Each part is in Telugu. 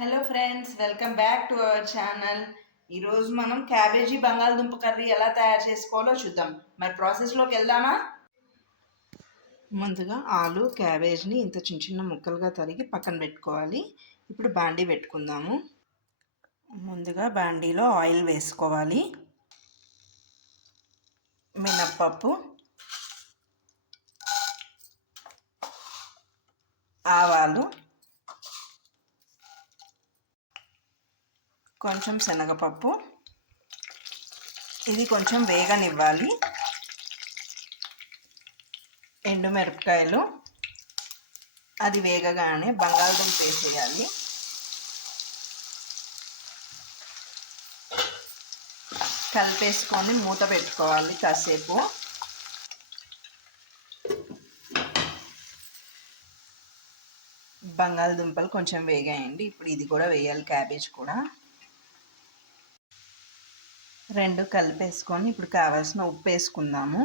Hello friends, welcome back to our channel. ఈరోజు మనం క్యాబేజీ బంగాళదుంప కర్రీ ఎలా తయారు చేసుకోవాలో చూద్దాం. మరి ప్రాసెస్లోకి వెళ్దామా? ముందుగా ఆలు క్యాబేజ్ని ఇంత చిన్న చిన్న ముక్కలుగా తరిగి పక్కన పెట్టుకోవాలి. ఇప్పుడు బాండీ పెట్టుకుందాము. ముందుగా బాండీలో ఆయిల్ వేసుకోవాలి. మినప్పప్పు, ఆవాలు, కొంచెం శనగపప్పు. ఇది కొంచెం వేగనివ్వాలి. ఎండుమిరపకాయలు, అది వేగగానే బంగాళదుంప వేసేయాలి. కలిపేసుకొని మూత పెట్టుకోవాలి కాసేపు. బంగాళదుంపలు కొంచెం వేగాయండి. ఇప్పుడు ఇది కూడా వేయాలి, క్యాబేజ్ కూడా. రెండు కలిపేసుకొని ఇప్పుడు కావాల్సిన ఉప్పు వేసుకుందాము.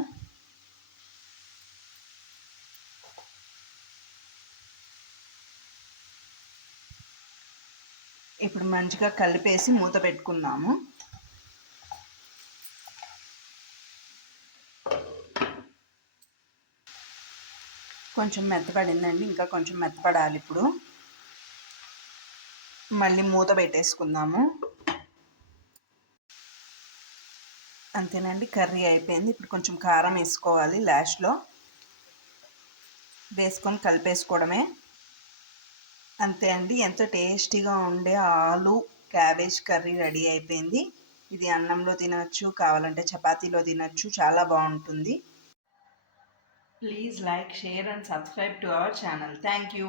ఇప్పుడు మంచిగా కలిపేసి మూత పెట్టుకుందాము. కొంచెం మెత్తపడిందండి, ఇంకా కొంచెం మెత్తపడాలి. ఇప్పుడు మళ్ళీ మూత పెట్టేసుకుందాము. అంతేనండి, కర్రీ అయిపోయింది. ఇప్పుడు కొంచెం కారం వేసుకోవాలి లాస్ట్లో. వేసుకొని కలిపేసుకోవడమే. అంతే అండి, ఎంతో టేస్టీగా ఉండే ఆలు క్యాబేజ్ కర్రీ రెడీ అయిపోయింది. ఇది అన్నంలో తినచ్చు, కావాలంటే చపాతీలో తినచ్చు, చాలా బాగుంటుంది. Please like, share and subscribe to our channel. Thank you.